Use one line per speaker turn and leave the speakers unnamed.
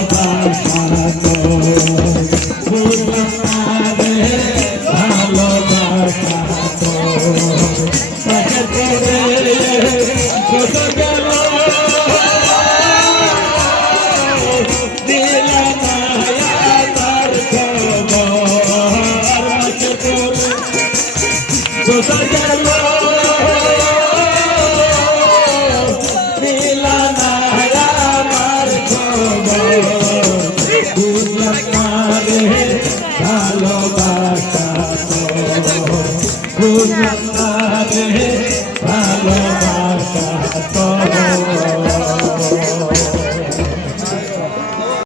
i'm on Baba Sarada আপনারে ভালোবাসা